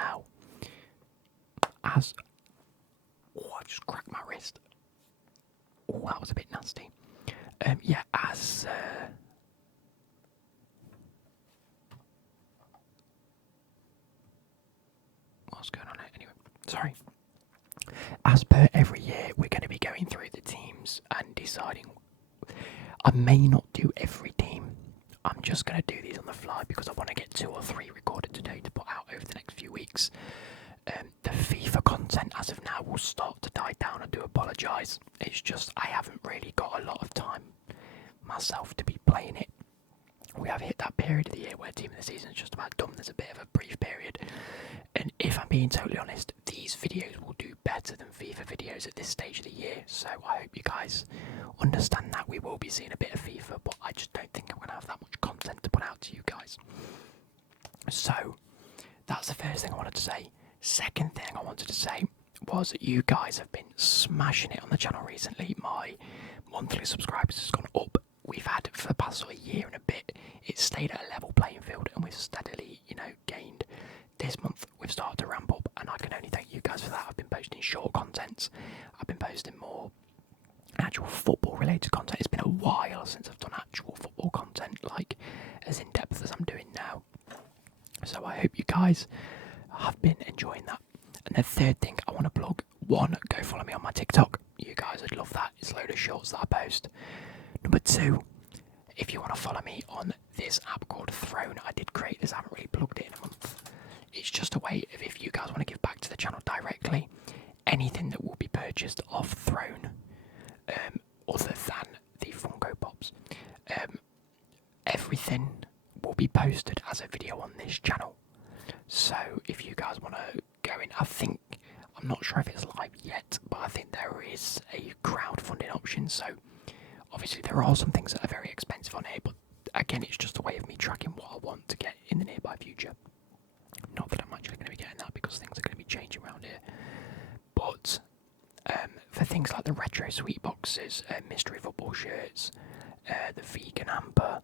now, as... Oh, I just cracked my wrist. Oh, that was a bit nasty. Yeah, as... what's going on here? Anyway, sorry. As per every year, we're going to be going through the teams and deciding. I may not do every team. I'm just going to do these on the fly because I want to get 2 or 3 recorded today to put out over the next few weeks. The FIFA content as of now will start to die down. I do apologise. It's just I haven't really got a lot of time myself to be playing it. We have hit that period of the year where team of the season is just about done. There's a bit of a brief period. And if I'm being totally honest, these videos will do better than FIFA videos at this stage of the year. So I hope you guys understand that. We will be seeing a bit of FIFA, but I just don't think I'm going to have that much content to put out to you guys. So that's the first thing I wanted to say. Second thing I wanted to say was that you guys have been smashing it on the channel recently. My monthly subscribers has gone up. We've had for the past sort of year and a bit, it's stayed at a level playing field, and we've steadily, gained. This month we've started to ramp up, and I can only thank you guys for that. I've been posting short contents. I've been posting more actual football related content. It's been a while since I've done actual football content, like as in depth as I'm doing now. So I hope you guys have been enjoying that. And the third thing I want to plug, 1, go follow me on my TikTok. You guys would love that. It's a load of shorts that I post. Number 2, if you want to follow me on this app called Throne, I did create this. I haven't really plugged it in a month. It's just a way of, if you guys want to give back to the channel directly, anything that will be purchased off Throne, other than the Funko Pops, everything will be posted as a video on this channel. So if you guys want to go in, I'm not sure if it's live yet, but I think there is a crowdfunding option. So obviously there are some things that are very expensive on here, but again, it's just a way of me tracking what I want to get in the nearby future. Not that I'm actually going to be getting that because things are going to be changing around here. But for things like the retro sweet boxes, mystery football shirts, the vegan hamper,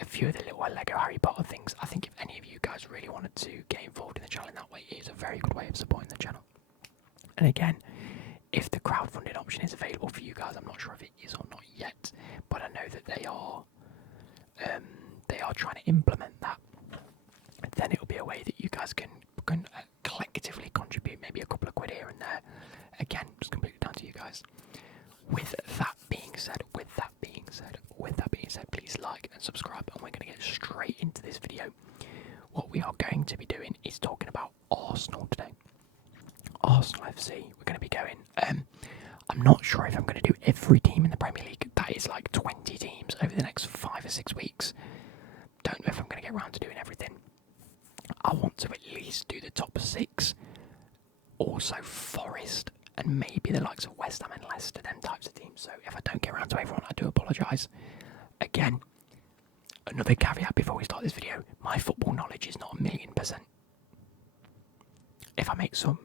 a few of the little Lego Harry Potter things, I think if any of you guys really wanted to get involved in the channel in that way, it is a very good way of supporting the channel. And again, if the crowdfunding option is available for you guys, I'm not sure if it is or not yet, but I know that they are trying to implement that. Then it'll be a way that you guys can collectively contribute maybe a couple of quid here and there. Again, just completely down to you guys. With that being said, please like and subscribe, and we're going to get straight into this video. What we are going to be doing is talking about Arsenal today. Arsenal FC, we're going to be going. I'm not sure if I'm going to do every team in the Premier League. That is like 20 teams over the next 5 or 6 weeks. Don't know if I'm going to get around to doing everything. I want to at least do the top 6. Also Forest and maybe the likes of West Ham and Leicester, them types of teams. So if I don't get around to everyone, I do apologise. Again, another caveat before we start this video, my football knowledge is not 1,000,000%. If I make some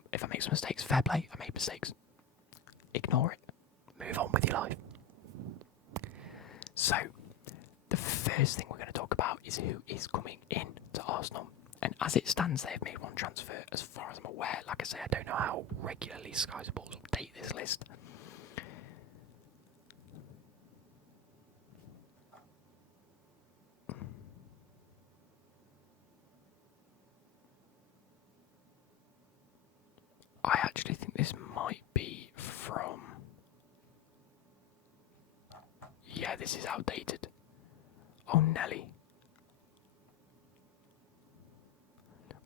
mistakes, fair play, I make mistakes. Ignore it. Move on with your life. So, the first thing we're going to talk about is who is coming in to Arsenal. And as it stands, they have made 1 transfer, as far as I'm aware. Like I say, I don't know how regularly Sky Sports update this list. I actually think this might be from... Yeah, this is outdated. Oh, Nelly.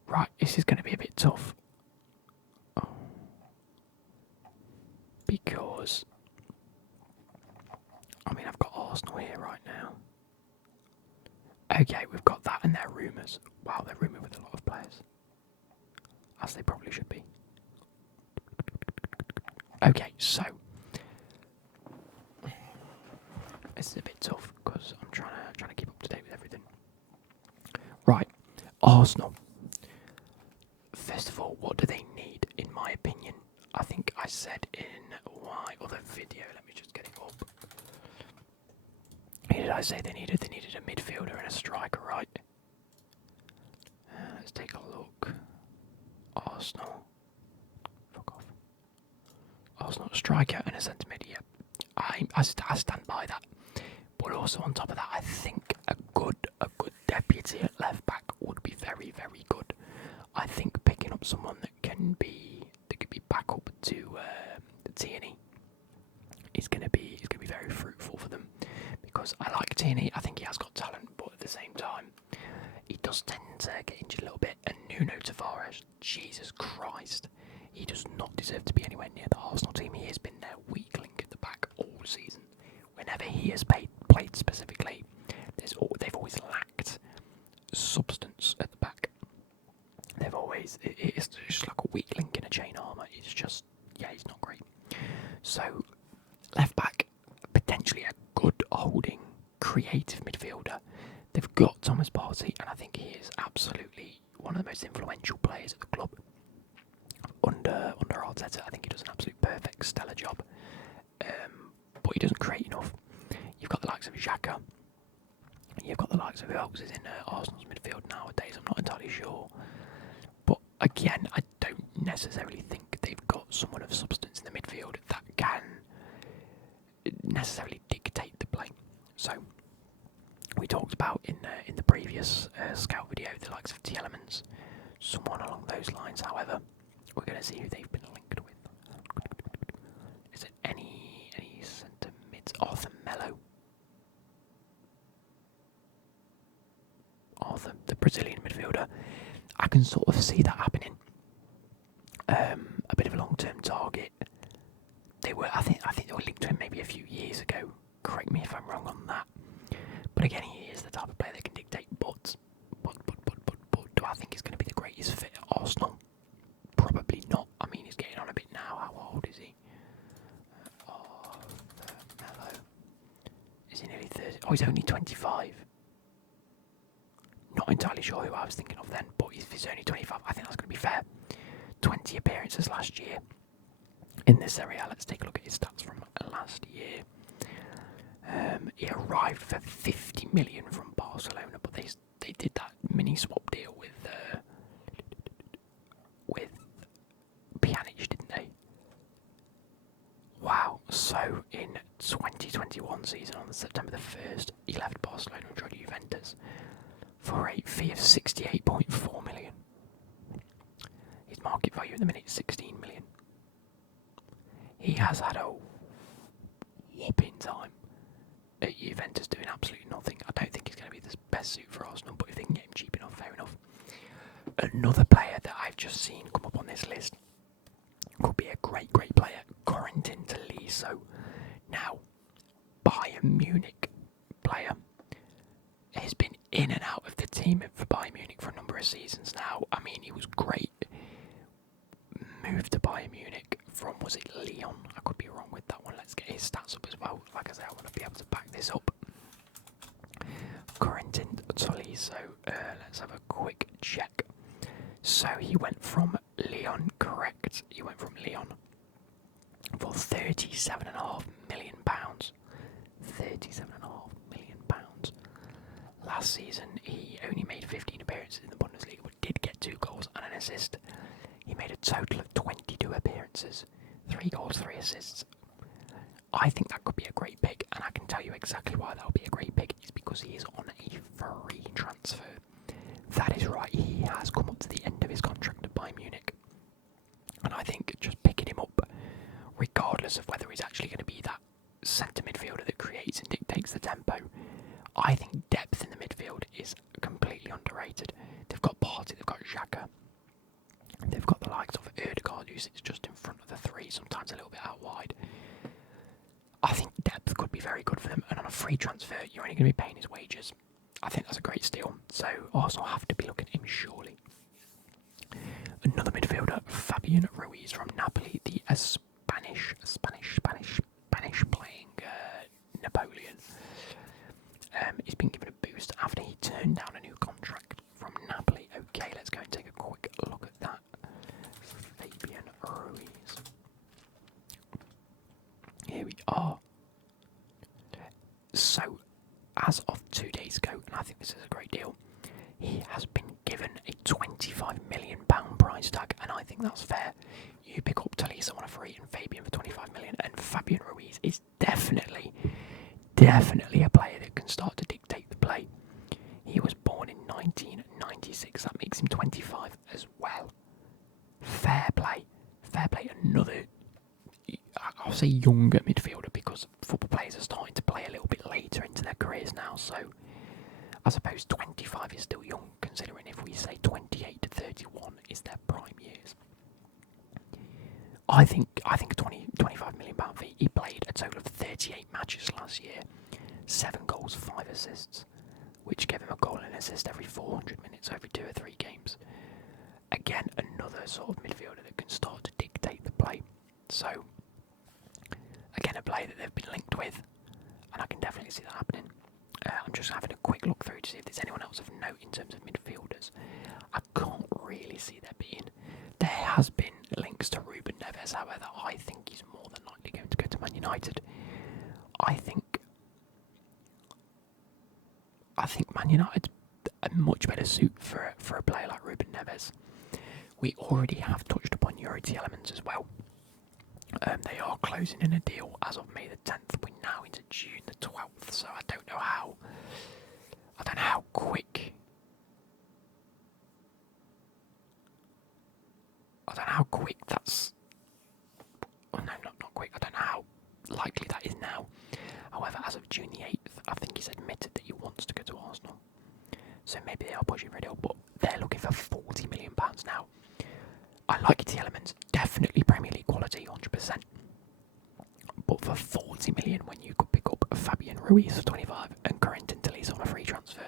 Right, this is going to be a bit tough. Oh. Because... I mean, I've got Arsenal here right now. Okay, we've got that and they're rumours. Wow, they're rumoured with a lot of players. As they probably should be. Okay, so... This is a bit tough because I'm trying to keep up to date with everything. Right, Arsenal. First of all, what do they need, in my opinion? I think I said in my other video, let me just get it up. Who did I say they needed? They needed a midfielder and a striker, right? Let's take a look. Arsenal. Fuck off. Arsenal striker and a centre mid. Yeah, I stand by that. But also on top of that, I think a good deputy at left back would be very, very good. I think picking up someone that could be back up to Tierney is going to be very fruitful for them, because I like Tierney. I think he has got talent, but at the same time, he does tend to get injured a little bit. And Nuno Tavares, Jesus Christ, he does not deserve to be anywhere near the Arsenal team. He has been their weak link at the back all season. Whenever he has played specifically, they've always lacked substance at the back. It's just like a weak link in a chain armour. It's just, he's not great. So, left back, potentially a good holding, creative midfielder. They've got Thomas Partey, and I think he is absolutely one of the most influential players at the club. Under Arteta, I think he does an absolute perfect, stellar job. But he doesn't create enough. You've got the likes of Xhaka. You've got the likes of who else is in Arsenal's midfield nowadays. I'm not entirely sure. But again, I don't necessarily think they've got someone of substance in the midfield that can necessarily dictate the play. So, we talked about in the previous scout video the likes of T Elements, someone along those lines. However, we're going to see who they've been linked with. Is it any centre mids? Arthur Melo. Arthur, the Brazilian midfielder. I can sort of see that happening. A bit of a long-term target. I think they were linked to him maybe a few years ago. Correct me if I'm wrong on that. But again, he is the type of player that can dictate. But do I think he's going to be the greatest fit at Arsenal? Probably not. I mean, he's getting on a bit now. How old is he? Mello. Is he nearly 30? Oh, he's only 25. Not entirely sure who I was thinking of then, but if he's only 25, I think that's going to be fair. 20 appearances last year in this area. Let's take a look at his stats from last year. He arrived for 50 million from Barcelona, but they did that mini swap deal with Pjanic, didn't they? Wow. So in 2021 season, on September the 1st, he left Barcelona and joined Juventus for a fee of 68.4 million. His market value at the minute is 16 million. He has had a whopping time at Juventus doing absolutely nothing. I don't think he's going to be the best suit for Arsenal, but if they can get him cheap enough, fair enough. Another player that I've just seen come up on this list could be a great player, Corentin Tolisso. Now, Bayern Munich player, has been in and out of the team for Bayern Munich for a number of seasons now. I mean, he was great. Moved to Bayern Munich from, was it Lyon? I could be wrong with that one. Let's get his stats up as well. Like I say, I want to be able to back this up. Corentin Tolisso, let's have a quick check. So he went from Lyon, correct? He went from Lyon for £37.5 million. £37.5 million. Last season, he only made 15 appearances in the Bundesliga, but did get 2 goals and an assist. He made a total of 22 appearances, 3 goals, 3 assists. I think that could be a great pick, and I can tell you exactly why that would be a great pick. It's because he is on a free transfer. That is right, he has come up to the end of his contract at Bayern Munich. And I think just picking him up, regardless of whether he's actually going to be that centre midfielder that creates and dictates the tempo, I think depth in the midfield is completely underrated. They've got Partey, they've got Xhaka, they've got the likes of Ødegaard, who sits just in front of the 3, sometimes a little bit out wide. I think depth could be very good for them, and on a free transfer, you're only going to be paying his wages. I think that's a great steal, so Arsenal have to be looking at him surely. Another midfielder, Fabian Ruiz from Napoli, the Spanish playing Napoleon. He's been given a boost after he turned down a new contract from Napoli. Okay, let's go and take a quick look at that. Fabian Ruiz. Here we are. So, as of 2 days ago, and I think this is a great deal, he has been given a £25 million price tag, and I think think that's fair. You pick up Talisa on a free and Fabian for 25 million, and Fabian Ruiz is definitely a player that can start to dictate the play. He was born in 1996, that makes him 25 as well. Fair play. Another, I'll say younger midfielder, because football players are starting to play a little bit later into their careers now, so I suppose 25 is still young, considering if we say 28 to 31 is their prime years. I think a £25 million fee. He played a total of 38 matches last year, 7 goals, 5 assists, which gave him a goal and an assist every 400 minutes over 2 or 3 games. Again, another sort of midfielder that can start to dictate the play. So, again, a player that they've been linked with, and I can definitely see that happening. I'm just having a quick look through to see if there's anyone else of note in terms of midfielders. I can't really see there being. There has been links to Ruben Neves, however, I think he's more than likely going to go to Man United. I think Man United's a much better suit for a player like Ruben Neves. We already have touched upon Yuri Elements as well. They are closing in a deal as of May the 10th. We're now into June the 12th, so I don't know how quick. I don't know how quick that's. Oh no, not quick. I don't know how likely that is now. However, as of June the 8th, I think he's admitted that he wants to go to Arsenal. So maybe they are pushing for a deal, but they're looking for £40 million now. I like its elements, definitely Premier League quality, 100%. But for 40 million, when you could pick up Fabian Ruiz for 25 and Corentin Tolisso on a free transfer,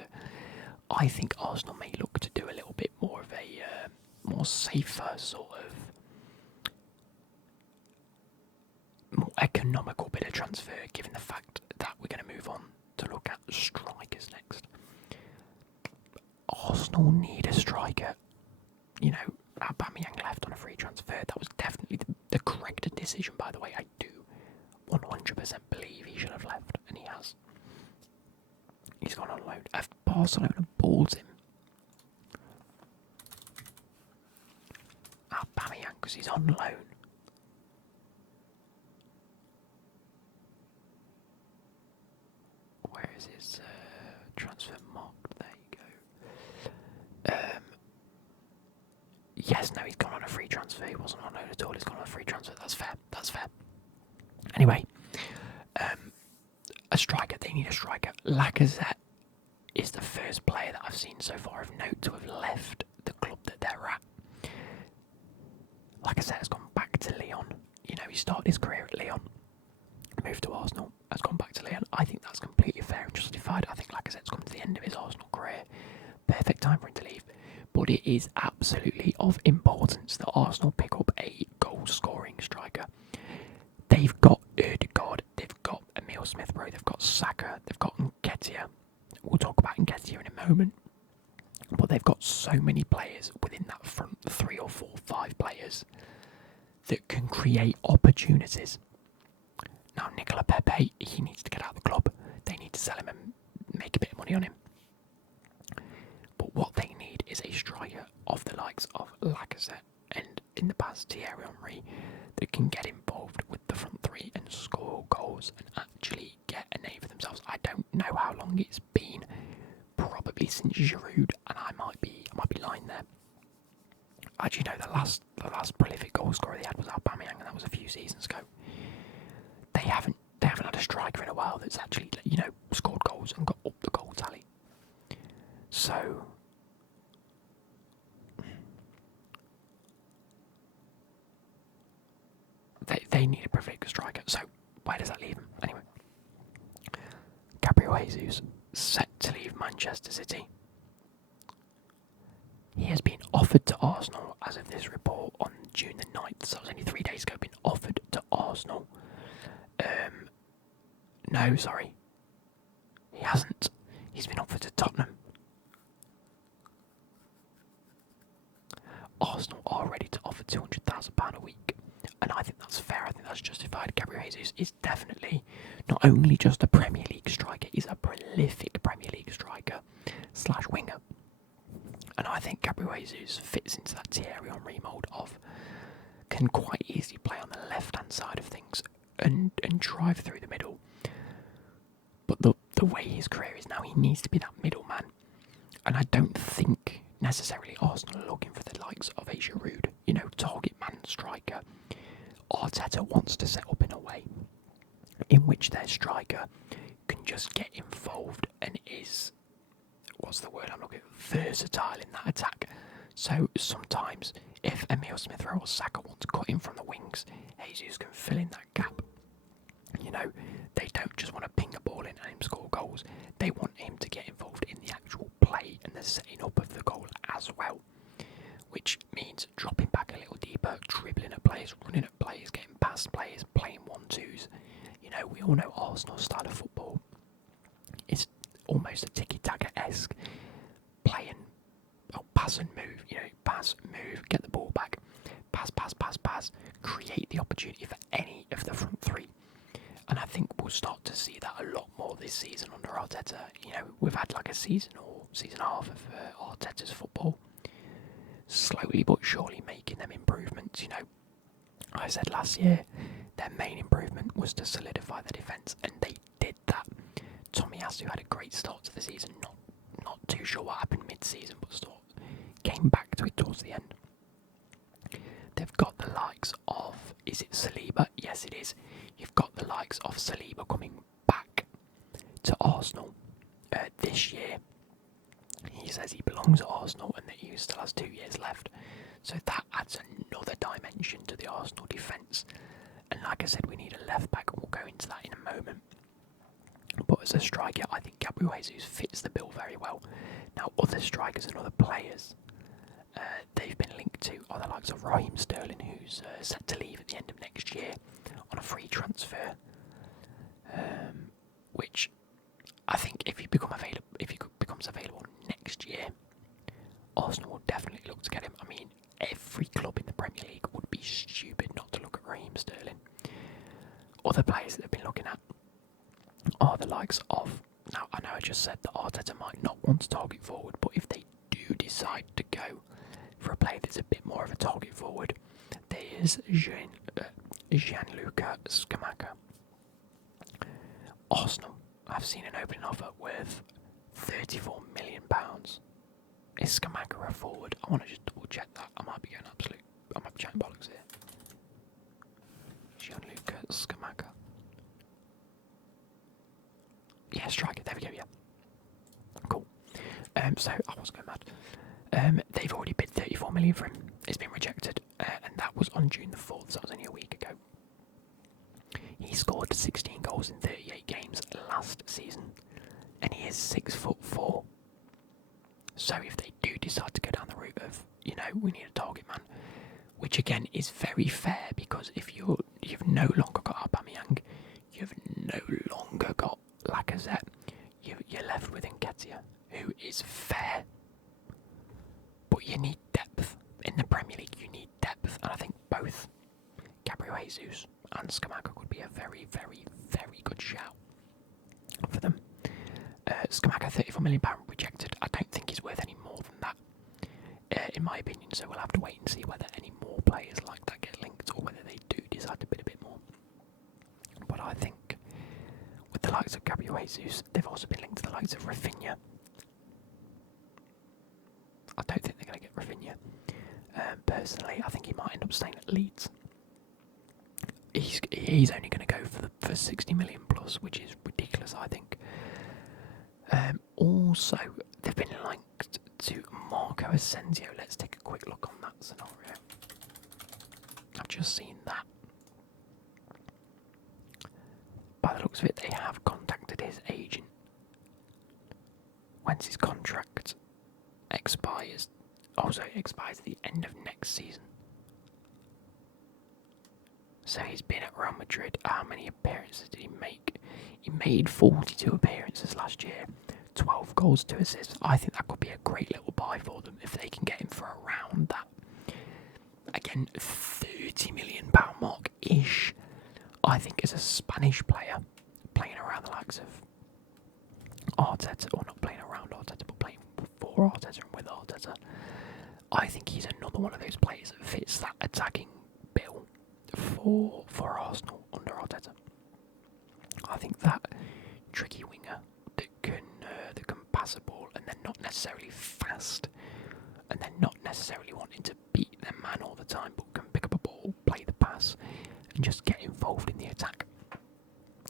I think Arsenal may look to do a little bit more of a more safer sort of, more economical bit of transfer, given the fact that we're going to move on to look at strikers next. Arsenal need a striker. You know, Aubameyang left on a free transfer. That was definitely the correct decision, by the way. I do 100% believe he should have left, and he has. He's gone on loan. If Barcelona balls him, Aubameyang, because he's on loan. Where is his transfer marked? There you go. Yes, no, he's gone on a free transfer. He wasn't on loan at all. He's gone on a free transfer. That's fair. Anyway, a striker. They need a striker. Lacazette is the first player that I've seen so far of note to have left the club that they're at. Lacazette has gone back to Lyon. You know, he started his career at Lyon, moved to Arsenal, has gone back to Lyon. I think that's completely fair and justified. I think Lacazette's come to the end of his Arsenal career. Perfect time for him to leave. But it is absolutely of importance that Arsenal pick up a goal-scoring striker. They've got Ødegaard, they've got Emil Smith-Rowe, they've got Saka, they've got Nketiah. We'll talk about Nketiah in a moment. But they've got so many players within that front 3 or 4, 5 players that can create opportunities. Now, Nicola Pepe, he needs to get out of the club. They need to sell him and make a bit of money on him. But what they need is a striker of the likes of Lacazette and, in the past, Thierry Henry, that can get involved with the front 3 and score goals and actually get a name for themselves. I don't know how long it's been, probably since Giroud, and I might be lying there. Actually, no, the last prolific goal scorer they had was Aubameyang, and that was a few seasons ago. They haven't had a striker in a while that's actually, you know, scored goals and got up the goal tally. So they need a prolific striker. So where does that leave them? Anyway, Gabriel Jesus set to leave Manchester City. He has been offered to Arsenal as of this report on June the 9th, so it was only 3 days ago, been offered to Arsenal. No, sorry. He hasn't. He's been offered to Tottenham. Arsenal are ready to offer £200,000 a week, and I think that's fair. I think that's justified. Gabriel Jesus is definitely not only just a Premier League striker, he's a prolific Premier League striker / winger. And I think Gabriel Jesus fits into that Thierry Henry mould of can quite easily play on the left-hand side of things and drive through the middle. But the way his career is now, he needs to be that middleman. And I don't think necessarily Arsenal are looking for the likes of a Giroud, target man striker. Arteta wants to set up in a way in which their striker can just get involved and is, what's the word I'm looking for, versatile in that attack. So sometimes if Emile Smith-Rowe or Saka want to cut in from the wings, Jesus can fill in that gap. They don't just want to ping a ball in and him score goals. They want him to get involved in the actual play and the setting up of the goal as well. Which means dropping back a little deeper, dribbling at players, running at players, getting past players, playing 1-2s. We all know Arsenal's style of football is almost a tiki-taka-esque. Playing, pass and move, pass, move, get the ball back, pass, create the opportunity for any of the front three. And I think we'll start to see that a lot more this season under Arteta. We've had like a season or season and a half of Arteta's football. Slowly but surely making them improvements, I said last year, their main improvement was to solidify the defence, and they did that. Tomiyasu had a great start to the season, not too sure what happened mid-season, but still came back to it towards the end. They've got the likes of, is it Saliba? Yes, it is. You've got the likes of Saliba coming back to Arsenal this year. He says he belongs at Arsenal and that he still has 2 years left. So that adds another dimension to the Arsenal defence. And like I said, we need a left back, and we'll go into that in a moment. But as a striker, I think Gabriel Jesus fits the bill very well. Now, other strikers and other players they've been linked to are the likes of Raheem Sterling, who's set to leave at the end of next year on a free transfer. Which I think if he becomes available next year, Arsenal will definitely look to get him. I mean, every club in the Premier League would be stupid not to look at Raheem Sterling. Other players that they've been looking at are the likes of, now I know I just said that Arteta might not want to target forward, but if they do decide to go for a player that's a bit more of a target forward, there's Gianluca Scamacca. Arsenal have seen an opening offer worth £34 million. Is Scamacca a forward? I want to just double check that. I might be chatting bollocks here. Gianluca Scamacca. Yeah, striker. There we go. Yeah. Cool. So I was going mad. They've already bid 34 million for him. It's been rejected, and that was on June the 4th. So that was only a week ago. He scored 16 goals in 38 games last season, and he is 6'4". So if they do decide to go down the route of, we need a target man, which again is very fair, because if you've no longer got Aubameyang, you've no longer got Lacazette, you're left with Nketiah, who is fair, but you need depth in the Premier League. You need depth, and I think both Gabriel Jesus and Scamacca could be a very, very, very good shout for them. Scamacca, £34 million rejected. I don't think he's worth any more than that, in my opinion, so we'll have to wait and see whether any more players like that get linked, or whether they do decide to bid a bit more. But I think with the likes of Gabriel Jesus, they've also been linked to the likes of Rafinha. I don't think they're going to get Rafinha. Personally, I think he might end up staying at Leeds. He's only going to go for 60 million plus, which is ridiculous, I think. Also, they've been linked to Marco Asensio. Let's take a quick look on that scenario. I've just seen that. By the looks of it, they have contacted his agent. When's his contract expires? Also, it expires at the end of next season. So he's been at Real Madrid. How many appearances did he make? He made 42 appearances last year, 12 goals, 2 assists. I think that could be a great little buy for them if they can get him for around that. Again, £30 million mark ish. I think as a Spanish player, playing around the likes of Arteta, or not playing around Arteta, but playing for Arteta and with Arteta, I think he's another one of those players that fits that attacking bill. for Arsenal under Arteta. I think that tricky winger that can pass a ball and then not necessarily fast, and then not necessarily wanting to beat their man all the time, but can pick up a ball, play the pass, and just get involved in the attack.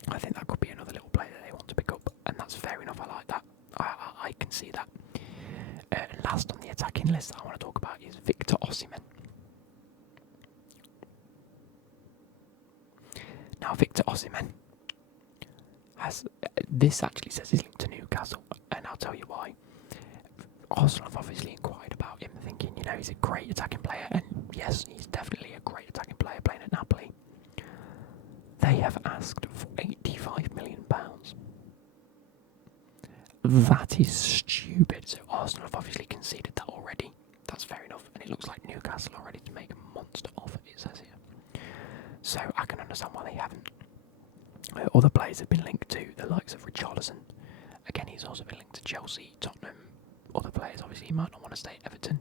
I think that could be another little player that they want to pick up, and that's fair enough. I like that. I can see that. And last on the attacking list that I want to talk about is Victor Osimhen. Now, Victor Osimhen this actually says he's linked to Newcastle, and I'll tell you why. Arsenal have obviously inquired about him, thinking, he's a great attacking player, and yes, he's definitely a great attacking player playing at Napoli. They have asked for £85 million. That is stupid. So Arsenal have obviously conceded that already. That's fair enough, and it looks like Newcastle are ready to make a monster offer, it says here. So I can understand why they haven't. Other players have been linked to the likes of Richarlison. Again, he's also been linked to Chelsea, Tottenham. Other players, obviously, he might not want to stay at Everton,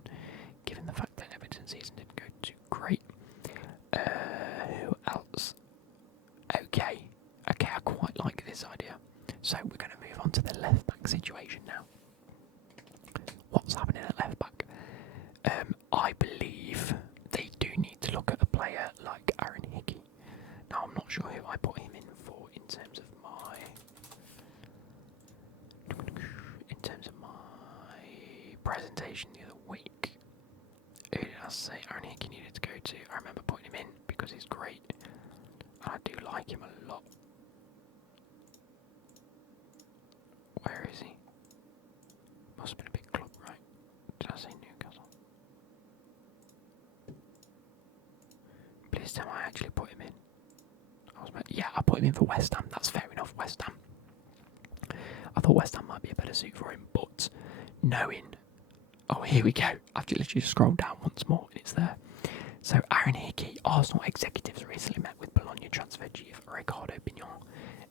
given the fact that Everton's season didn't go too great. Who else? Okay, I quite like this idea. So we're going to move on to the left back situation now. What's happening at left back? I believe they do need to look at a player like Aaron Hickey. Now, I'm not sure who I put him in for in terms of my presentation the other week. Who did I say Aaron Hickey needed to go to? I remember putting him in because he's great. And I do like him a lot. Where is he? Must have been a big club, right? Did I say Newcastle? Please tell me I actually put him in. Yeah, I put him in for West Ham. That's fair enough, West Ham. I thought West Ham might be a better suit for him, but knowing... Oh, here we go. I've literally just scrolled down once more and it's there. So Aaron Hickey, Arsenal executives recently met with Bologna transfer chief Ricardo Bignon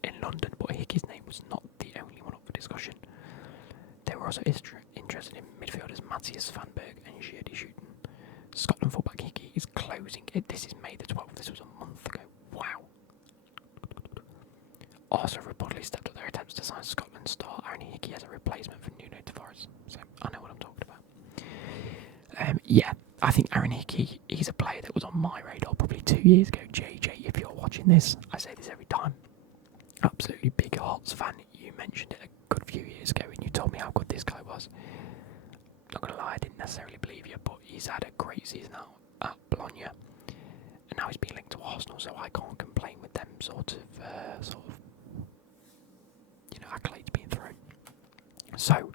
in London, but Hickey's name was not the only one up for discussion. They were also interested in midfielders Matthias Vanberg and Jiri Schuten. Scotland fullback Hickey is closing it. This is May the 12th. This was a month ago. Wow. Arsenal reportedly stepped up their attempts to sign Scotland star Aaron Hickey as a replacement for Nuno Tavares. So I know what I'm talking about. Yeah, I think Aaron Hickey, he's a player that was on my radar probably 2 years ago. JJ, if you're watching this, I say this every time. Absolutely big Hearts fan. You mentioned it a good few years ago and you told me how good this guy was. Not gonna lie, I didn't necessarily believe you, but he's had a great season out at Bologna, and now he's been linked to Arsenal, so I can't complain with them sort of accolades being thrown. So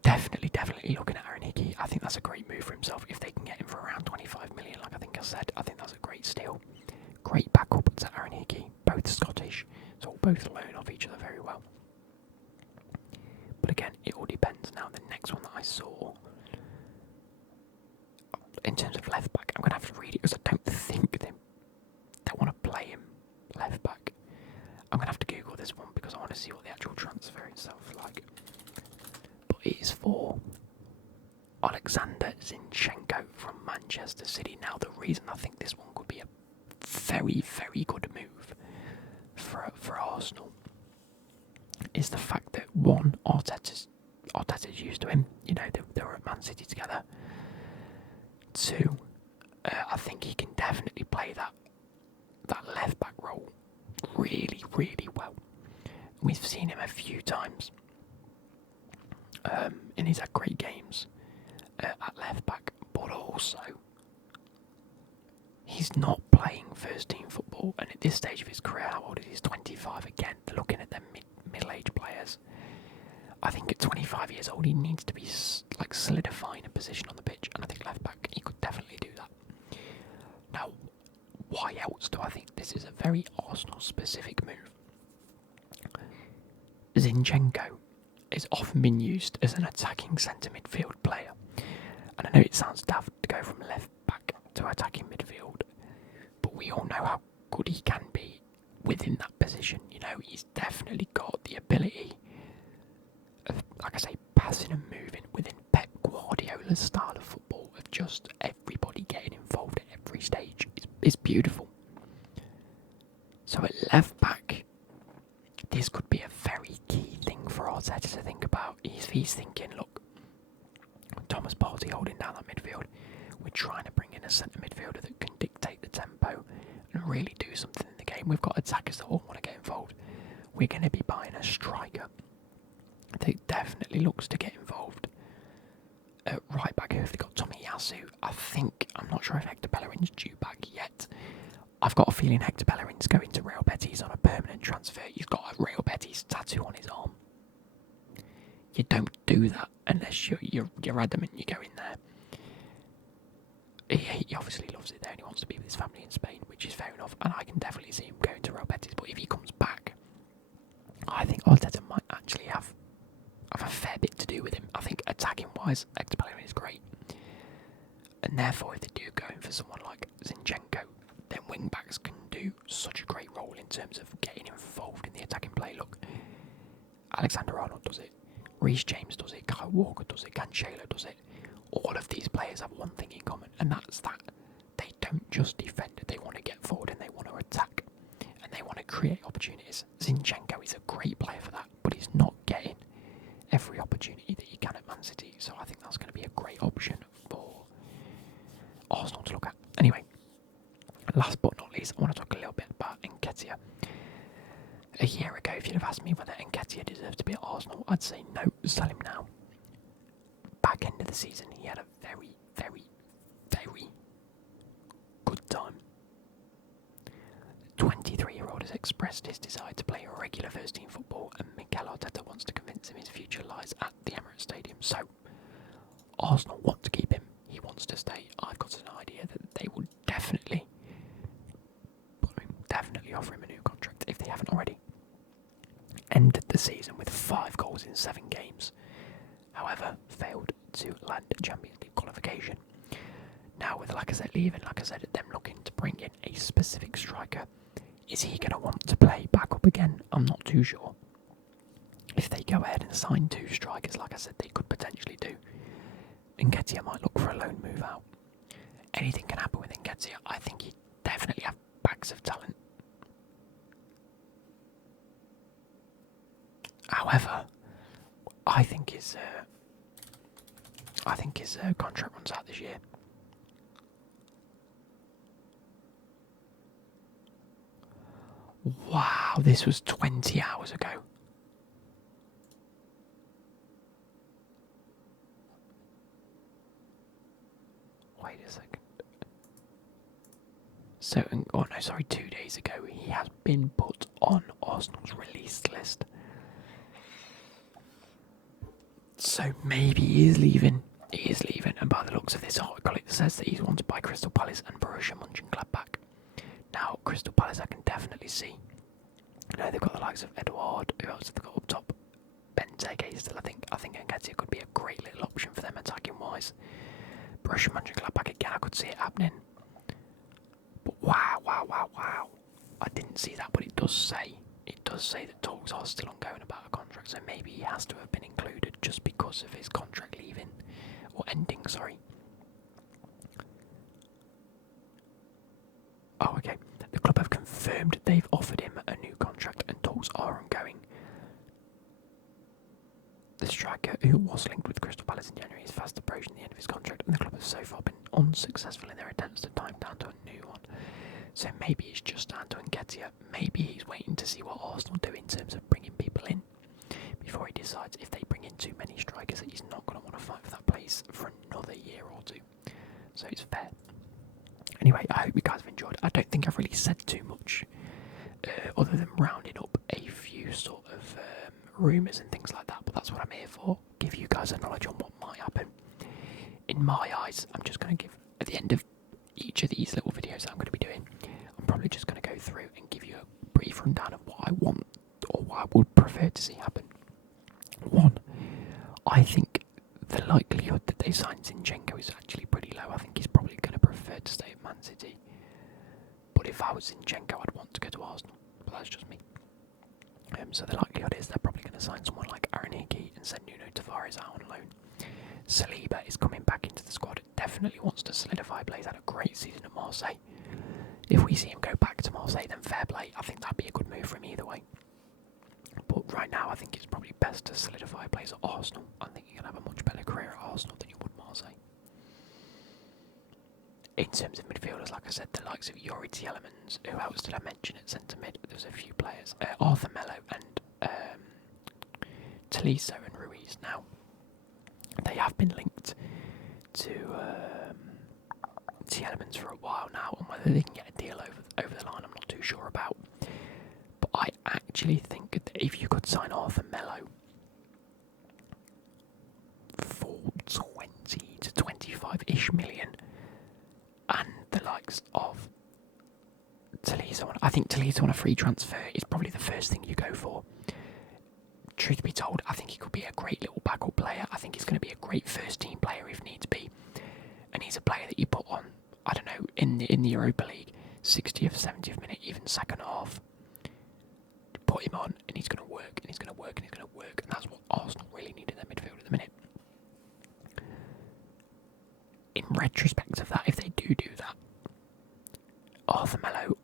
definitely looking at Aaron Hickey. I think that's a great move for himself if they can get him for around 25 million, like I think I said. I think that's a great steal. Great backup to Aaron Hickey, both Scottish, so both learn off each other very well. But again, it all depends. Now, the next one that I saw, in terms of left back, I'm going to have to read it because I don't think they want to play him left back. I'm going to have to Google this one because I want to see what the actual transfer itself is like. But it is for Alexander Zinchenko from Manchester City. Now, the reason I think this one could be a very, very good move for Arsenal is the fact that, one, Arteta's used to him. They were at Man City together. Two, I think he can definitely play that left back role really, really well. We've seen him a few times, and he's had great games at left back. But also, he's not playing first team football, and at this stage of his career, how old is he? He's 25 again. They're looking at them middle-aged players. I think at 25 years old, he needs to be solidifying a position on the pitch, and I think left back, he could definitely do that. Now, why else do I think this is a very Arsenal-specific move? Zinchenko has often been used as an attacking centre midfield player, and I know it sounds daft to go from left back to attacking midfield, but we all know how good he can be within that position. He's definitely got the ability of, like I say, passing and moving within Pep Guardiola's style of football, of just everybody getting involved at every stage. It's beautiful. beautiful. So at left back, this could be a very key thing for Arteta to think about. He's thinking, look, Thomas Partey holding down that midfield. We're trying to bring in a centre midfielder that can dictate the tempo and really do something in the game. We've got attackers that all want to get involved. We're going to be buying a striker that definitely looks to get involved. At right back, who have they got? Tomiyasu. I'm not sure if Hector Bellerin's due back yet. I've got a feeling Hector Bellerin's going to Real Betis on a permanent transfer. He's got a Real Betis tattoo on his arm. You don't do that unless you're adamant you go in there. He obviously loves it there and he wants to be with his family in Spain, which is fair enough, and I can definitely see him going to Real Betis. But if he comes back, I think Arteta might actually have a fair bit to do with him. I think attacking wise, Hector Bellerin is great, and therefore if they do go in for someone like Zinchenko, then wing backs can do such a great role in terms of getting involved in the attacking play. Look, Alexander Arnold does it, Reece James does it, Kyle Walker does it, Cancelo does it. All of these players have one thing in common, and that's that they don't just defend, they want to get forward and they want to attack, and they want to create opportunities. Zinchenko is a great player for that, but he's not getting every opportunity that he can at Man City, so I think that's going to be a great option for Arsenal to look at. Anyway, last but not least, I want to talk a little bit about Nketiah. A year ago, if you'd have asked me whether Nketiah deserved to be at Arsenal, I'd say no, sell him now. Back end of the season, he had a very, very, very good time. The 23-year-old has expressed his desire to play regular first-team football, and Mikel Arteta wants to convince him his future lies at the Emirates Stadium. So, Arsenal want to keep him. He wants to stay. I've got an idea that they will definitely offer him a new contract if they haven't already. Ended the season with 5 goals in 7 games. However, failed to land a Champions League qualification. Now with Lacazette leaving, Lacazette them looking to bring in a specific striker. Is he going to want to play back up again? I'm not too sure. If they go ahead and sign 2 strikers, like I said, they could potentially do. Nketiah might look for a loan move out. Anything can happen with Nketiah. I think he definitely has bags of talent. However, I think his contract runs out this year. Wow, this was 20 hours ago. Wait a second. So, 2 days ago, he has been put on Arsenal's release list. So maybe he is leaving. He is leaving, and by the looks of this article, it says that he's wanted by Crystal Palace and Borussia Mönchengladbach. Now, Crystal Palace, I can definitely see. You know, they've got the likes of Edouard, who else have they got up top? Benteke still, I think Nketiah could be a great little option for them attacking wise. Borussia Mönchengladbach again, I could see it happening. But wow. I didn't see that, but it does say that talks are still ongoing about a contract, so maybe he has to have been included just because of his contract leaving, or ending, sorry. Oh, okay. The club have confirmed they've offered him a new contract and talks are ongoing. The striker, who was linked with Crystal Palace in January, is fast approaching the end of his contract, and the club has so far been unsuccessful in their attempts to time down to a new one. So maybe it's just down to Nketiah. Maybe he's waiting to see what Arsenal do in terms of bringing people in before he decides if they bring in too many strikers that he's not going to want to fight for that place for another year or 2. So it's fair. Anyway, I hope you guys have enjoyed. I don't think I've really said too much other than rounding up a few sort of rumours and things like that, but that's what I'm here for. Give you guys a knowledge on what might happen. In my eyes, I'm just going to give, at the end of each of these little videos that I'm going to be doing, I'm probably just going to go through and give you a brief rundown of what I want or what I would prefer to see happen. 1, I think the likelihood that they sign Zinchenko is actually pretty low. I think he's probably going to prefer to stay at Man City. But if I was Zinchenko, I'd want to go to Arsenal. But that's just me. So the likelihood is they're probably going to sign someone like Aaron Hickey and send Nuno Tavares out on loan. Saliba is coming back into the squad. Definitely wants to solidify. He's had a great season at Marseille. If we see him go back to Marseille, then fair play. I think that'd be a good move for him either way. But right now, I think it's probably best to solidify a place at Arsenal. I think you can have a much better career at Arsenal than you would Marseille. In terms of midfielders, like I said, the likes of Yori Tielemans, who else did I mention at centre mid? There's a few players. Arthur Melo and Tolisso and Ruiz. Now, they have been linked to Tielemans for a while now, and whether they can get a deal over the line, I'm not too sure about. But I actually think that if you could sign Arthur Melo for 20 to 25-ish million, and the likes of Tolisso, I think Tolisso on a free transfer is probably the first thing you go for. Truth be told, I think he could be a great little backup player. I think he's going to be a great first team player if needs be. And he's a player that you put on, I don't know, in the Europa League, 60th, 70th minute, even second half. Put him on and he's going to work and he's going to work and he's going to work. And that's what Arsenal really need in their midfield at the minute. In retrospect of that, if they do that, Arthur Melo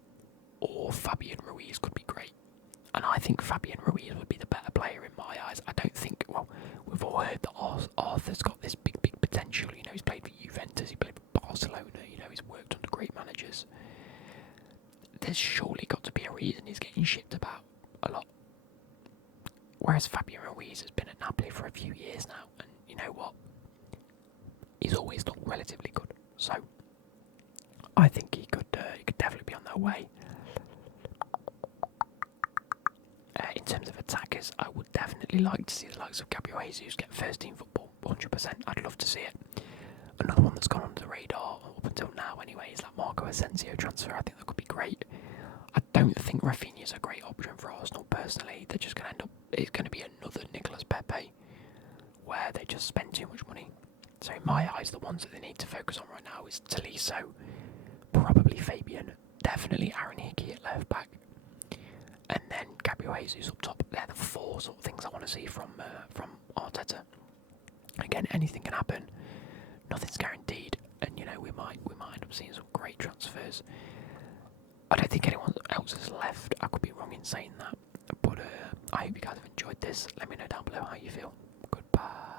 or Fabian Ruiz could be great. And I think Fabian Ruiz would be the better player in my eyes. I don't think, well, we've all heard that Arthur's got this big potential. You know, he's played for Juventus, he played for Barcelona, you know, he's worked under great managers. There's surely got to be a reason he's getting shipped about a lot. Whereas Fabian Ruiz has been at Napoli for a few years now, and you know what? He's always looked relatively good. So, I think he could definitely be on their way. In terms of attackers, I would definitely like to see the likes of Gabriel Jesus get first team football, 100%. I'd love to see it. Another one that's gone under the radar up until now anyway is that Marco Asensio transfer. I think that could be great. I don't think Rafinha's a great option for Arsenal personally. They're just going to end up, it's going to be another Nicolas Pepe where they just spend too much money. So in my eyes, the ones that they need to focus on right now is Tolisso, probably Fabian, definitely Aaron Hickey at left back, and then Gabriel Jesus up top. They're the four sort of things I want to see from Arteta. Again, anything can happen. Nothing's guaranteed, and you know we might end up seeing some great transfers. I don't think anyone else has left. I could be wrong in saying that, but I hope you guys have enjoyed this. Let me know down below how you feel. Goodbye.